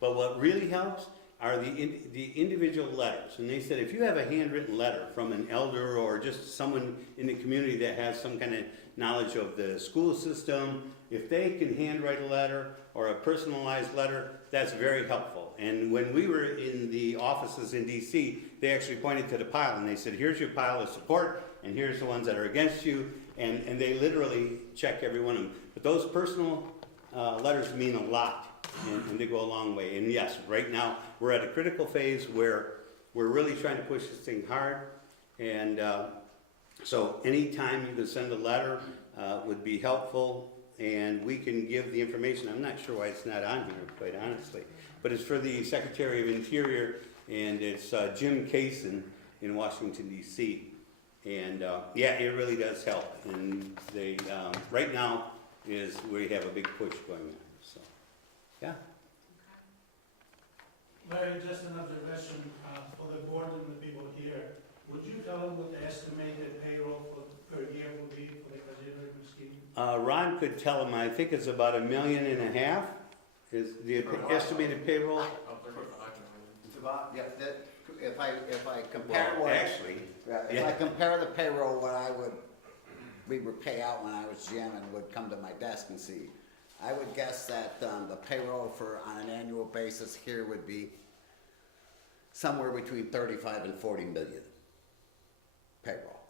But what really helps are the individual letters. And they said if you have a handwritten letter from an elder or just someone in the community that has some kind of knowledge of the school system, if they can handwrite a letter or a personalized letter, that's very helpful. And when we were in the offices in DC, they actually pointed to the pile and they said, here's your pile of support and here's the ones that are against you. And they literally check every one of them. But those personal letters mean a lot. And they go a long way. And yes, right now we're at a critical phase where we're really trying to push this thing hard. And so anytime you can send a letter would be helpful, and we can give the information. I'm not sure why it's not on here, quite honestly. But it's for the Secretary of Interior, and it's Jim Kaysen in Washington, D.C. And yeah, it really does help. And they right now is we have a big push going on. So. Yeah. Larry, just an observation for the board and the people here. Would you tell them what the estimated payroll per year would be for the casino scheme? Ron could tell him, I think it's about $1.5 million is the estimated payroll. It's about, yeah, that, if I compare Well, what, actually, if yeah. I compare the payroll, what we would pay out when I was GM and would come to my desk and see, I would guess that the payroll on an annual basis here would be somewhere between 35 and 40 million payroll.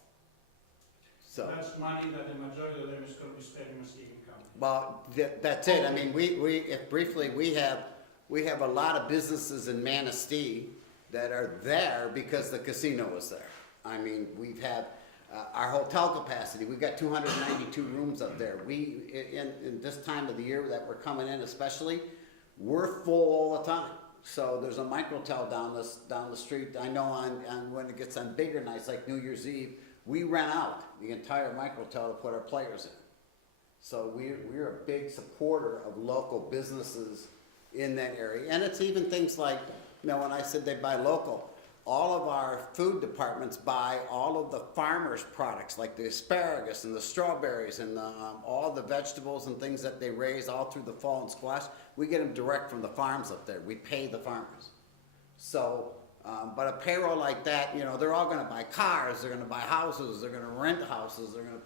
So That's money that the majority of them is going to be spent in Muskegon County. well, that's it. I mean, we have a lot of businesses in Manistee that are there because the casino is there. I mean, we've had our hotel capacity. We've got 292 rooms up there. We in this time of the year that we're coming in, especially, we're full all the time. So there's a microtel down the street. I know on when it gets on bigger nights like New Year's Eve, we rent out the entire microtel to put our players in. So we're a big supporter of local businesses in that area. And it's even things like, when I said they buy local, all of our food departments buy all of the farmers' products, like the asparagus and the strawberries and all the vegetables and things that they raise all through the fall and squash. We get them direct from the farms up there. We pay the farmers. So, but a payroll like that, they're all going to buy cars, they're going to buy houses, they're going to rent houses, they're going to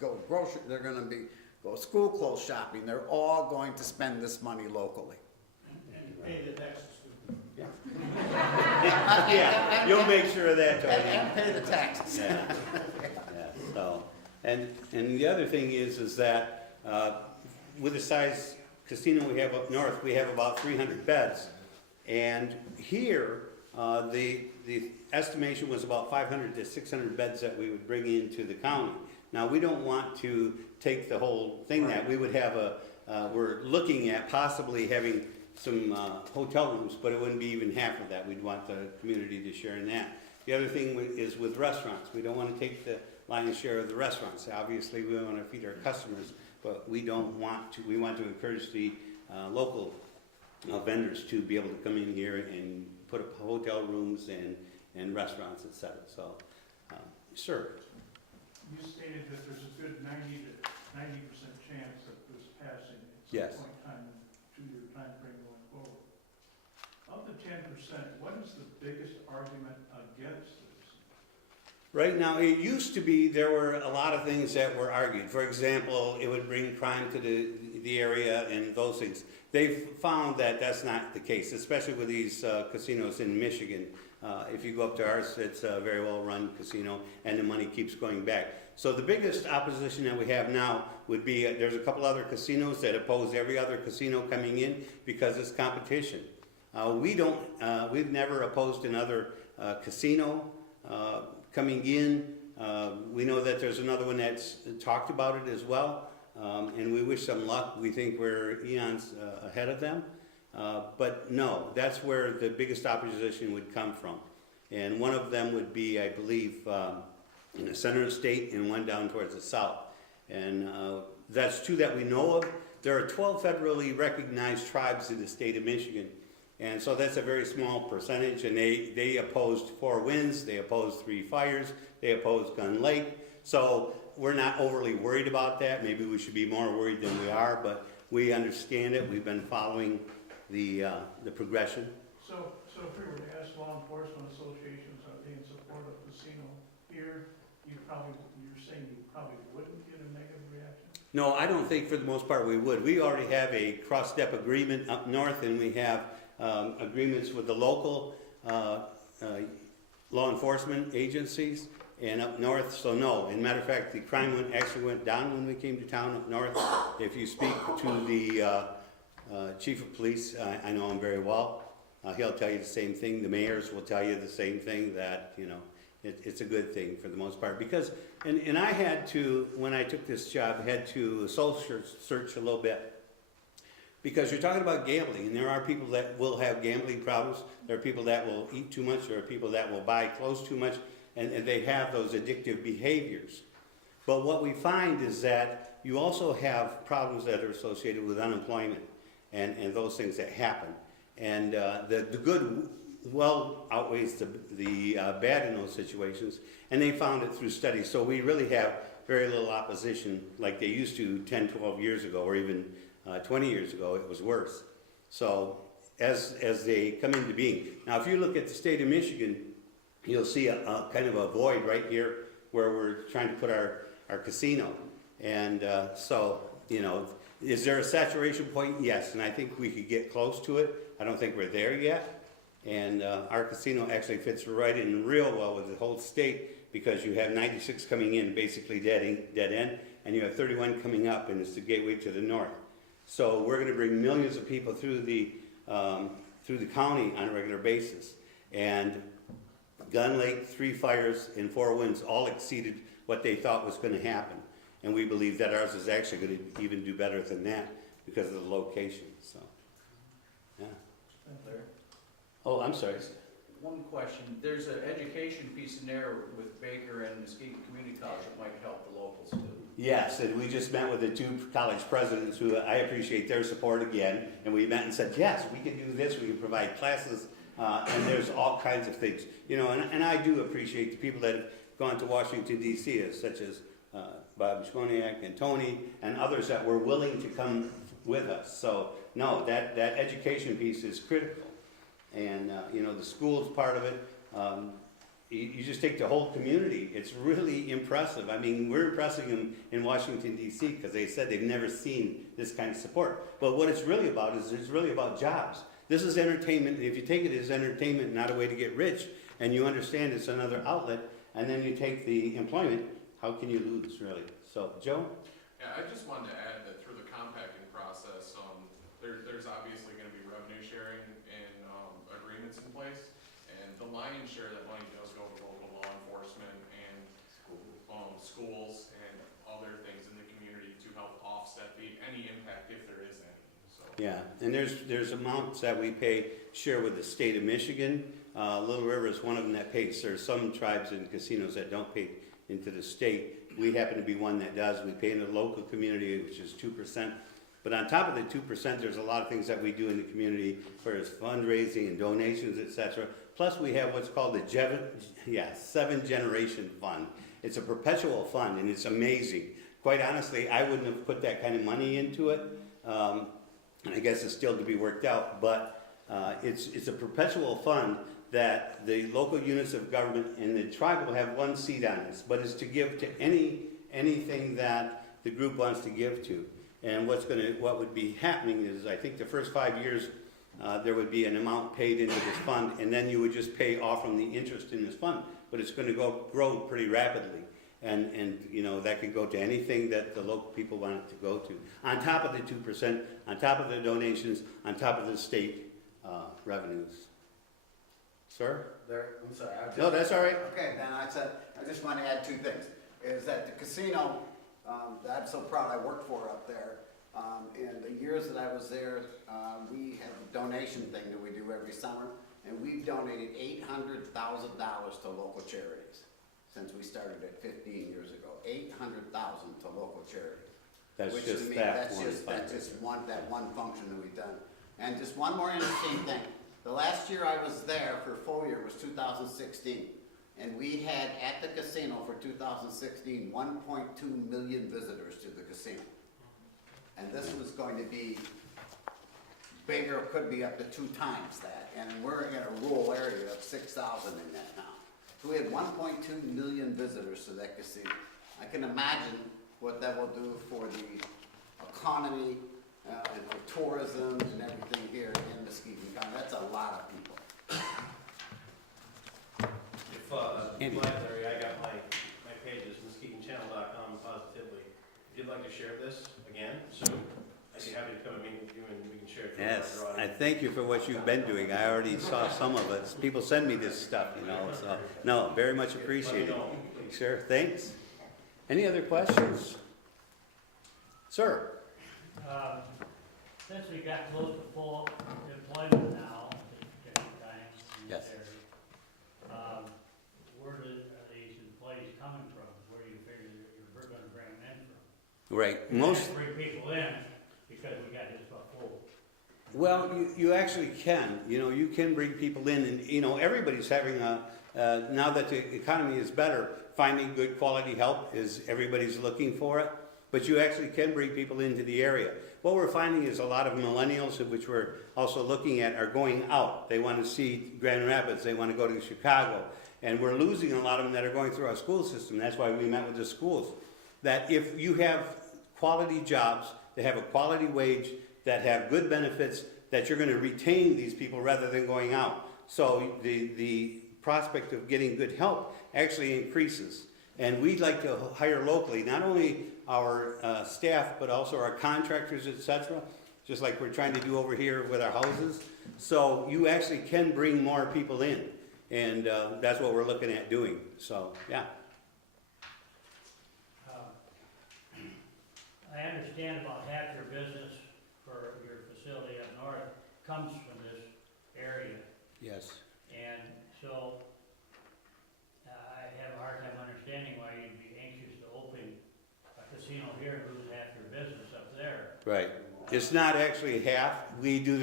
go grocery, they're going to go school clothes shopping. They're all going to spend this money locally. And pay the taxes. Yeah, you'll make sure of that, Tony. And pay the taxes. Yeah. So, and the other thing is that with the size casino we have up north, we have about 300 beds, and here the estimation was about 500 to 600 beds that we would bring into the county. Now we don't want to take the whole thing that we would have we're looking at possibly having some hotel rooms, but it wouldn't be even half of that. We'd want the community to share in that. The other thing is with restaurants. We don't want to take the lion's share of the restaurants. Obviously, we want to feed our customers, but we don't want to. We want to encourage the local vendors to be able to come in here and put up hotel rooms and restaurants, etc. So, sir. You stated that there's a good 90% chance of this passing at some Yes. point in time in a 2-year time frame going forward. Of the 10%, what is the biggest argument against this? Right now, it used to be there were a lot of things that were argued. For example, it would bring crime to the area and those things. They've found that that's not the case, especially with these casinos in Michigan. If you go up to ours, it's a very well-run casino, and the money keeps going back. So the biggest opposition that we have now would be there's a couple other casinos that oppose every other casino coming in because it's competition. We've never opposed another casino coming in. We know that there's another one that's talked about it as well, and we wish them luck. We think we're eons ahead of them. But no, that's where the biggest opposition would come from. And one of them would be, I believe, in the center of the state and one down towards the south. And that's two that we know of. There are 12 federally recognized tribes in the state of Michigan. And so that's a very small percentage. And they opposed 4 winds, they opposed 3 fires, they opposed Gun Lake. So we're not overly worried about that. Maybe we should be more worried than we are, but we understand it. We've been following the progression. So if we were to ask law enforcement associations, are they in support of casino here, you're saying you probably wouldn't get a negative reaction? No, I don't think for the most part we would. We already have a cross-step agreement up north, and we have agreements with the local law enforcement agencies and up north, so no. As a matter of fact, the crime actually went down when we came to town up north. If you speak to the chief of police, I know him very well, he'll tell you the same thing. The mayors will tell you the same thing, that, you know, it's a good thing for the most part. Because, and I had to, when I took this job, had to soul search a little bit. Because you're talking about gambling, and there are people that will have gambling problems. There are people that will eat too much. There are people that will buy clothes too much, and they have those addictive behaviors. But what we find is that you also have problems that are associated with unemployment and those things that happen. And the good well outweighs the bad in those situations, and they found it through studies. So we really have very little opposition like they used to 10, 12 years ago, or even 20 years ago. It was worse. So as they come into being. Now, if you look at the state of Michigan, you'll see a kind of a void right here where we're trying to put our casino. And so, you know, is there a saturation point? Yes, and I think we could get close to it. I don't think we're there yet. And our casino actually fits right in real well with the whole state, because you have 96 coming in, basically dead end, and you have 31 coming up, and it's the gateway to the north. So we're going to bring millions of people through the county on a regular basis. And Gun Lake, 3 fires, and 4 winds all exceeded what they thought was going to happen. And we believe that ours is actually going to even do better than that because of the location. So, yeah. Larry? Oh, I'm sorry. One question, there's an education piece in there with Baker and Muskegon Community College that might help the locals too. Yes, and we just met with the 2 college presidents who I appreciate their support again. And we met and said, yes, we can do this, we can provide classes, and there's all kinds of things. You know, and I do appreciate the people that have gone to Washington, D.C., such as Bob Schwoniak and Tony and others that were willing to come with us. So, no, that education piece is critical. And, you know, the school's part of it. You just take the whole community. It's really impressive. I mean, we're impressing them in Washington, D.C., because they said they've never seen this kind of support. But what it's really about is it's really about jobs. This is entertainment. If you take it as entertainment, not a way to get rich, and you understand it's another outlet, and then you take the employment, how can you lose, really? So, Joe? Yeah, I just wanted to add that through the compacting process, there's obviously going to be revenue sharing and agreements in place, and the lion's share of that money does go to local law enforcement and schools and other things in the community to help offset any impact, if there is any. So. Yeah, and there's amounts that we share with the state of Michigan. Little River is one of them that pays. There's some tribes and casinos that don't pay into the state. We happen to be one that does. We pay in the local community, which is 2%. But on top of the 2%, there's a lot of things that we do in the community, whereas fundraising and donations, etc. Plus, we have what's called the 7 Generation Fund. It's a perpetual fund, and it's amazing. Quite honestly, I wouldn't have put that kind of money into it. And I guess it's still to be worked out, but it's a perpetual fund that the local units of government and the tribe will have 1 seat on this, but it's to give to anything that the group wants to give to. And what would be happening is, I think the first 5 years, there would be an amount paid into this fund, and then you would just pay off from the interest in this fund. But it's going to grow pretty rapidly. And you know, that could go to anything that the local people want it to go to. On top of the 2%, on top of the donations, on top of the state revenues. Sir? I'm sorry. No, that's all right. Okay, then I just want to add 2 things. Is that the casino that I'm so proud I worked for up there, in the years that I was there, we have a donation thing that we do every summer, and we've donated $800,000 to local charities since we started it 15 years ago. $800,000 to local charities. That's Which just to me, that that's just one function that we've done. And just one more interesting thing. The last year I was there for full year was 2016. And we had at the casino for 2016, 1.2 million visitors to the casino. And this was going to be Bangor could be up to 2 times that, and we're in a rural area of 6,000 in that town. So we had 1.2 million visitors to that casino. I can imagine what that will do for the economy and for tourism and everything here in Muskegon County. That's a lot of people. Andy. Larry, I got my pages, muskegonchannel.com positively. If you'd like to share this again soon, I'd be happy to come and meet with you and we can share it. for Yes, our I audience. thank you for what you've been doing. I already saw some of it. People send me this stuff, you know, so, no, very much Let me appreciated. know, please. Sure, thanks. Any other questions? Sir? Since we got close to full employment now, at different times in Yes. this area, where are these employees coming from? Where do you figure we're gonna bring them in from? Right, We most, can't bring people in because we got just about full. well, you actually can, you know, you can bring people in and, you know, everybody's having now that the economy is better, finding good quality help is, everybody's looking for it, but you actually can bring people into the area. What we're finding is a lot of millennials, which we're also looking at, are going out. They want to see Grand Rapids, they want to go to Chicago, and we're losing a lot of them that are going through our school system. That's why we met with the schools. That if you have quality jobs, that have a quality wage, that have good benefits, that you're going to retain these people rather than going out. So the prospect of getting good help actually increases. And we'd like to hire locally, not only our staff, but also our contractors, etc., just like we're trying to do over here with our houses. So you actually can bring more people in, and that's what we're looking at doing. So, yeah. I understand about half your business for your facility up north comes from this area. Yes. And so, I have a hard time understanding why you'd be anxious to open a casino here and lose half your business up there. Right. It's not actually half. We do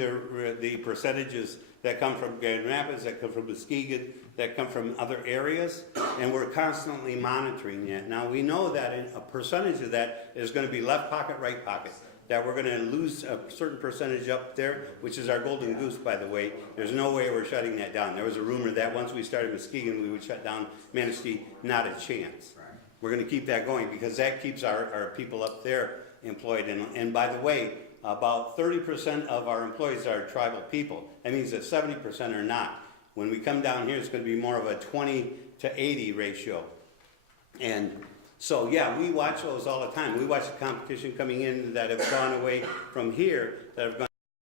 the percentages that come from Grand Rapids, that come from Muskegon, that come from other areas, and we're constantly monitoring that. Now, we know that a percentage of that is going to be left pocket, right pocket, that we're going to lose a certain percentage up there, which is our golden goose, by the way. There's no way we're shutting that down. There was a rumor that once we started Muskegon, we would shut down Manistee. Not a chance. We're going to keep that going because that keeps our people up there employed. And by the way, about 30% of our employees are tribal people. That means that 70% are not. When we come down here, it's going to be more of a 20 to 80 ratio. And so, yeah, we watch those all the time. We watch the competition coming in that have gone away from here, that have gone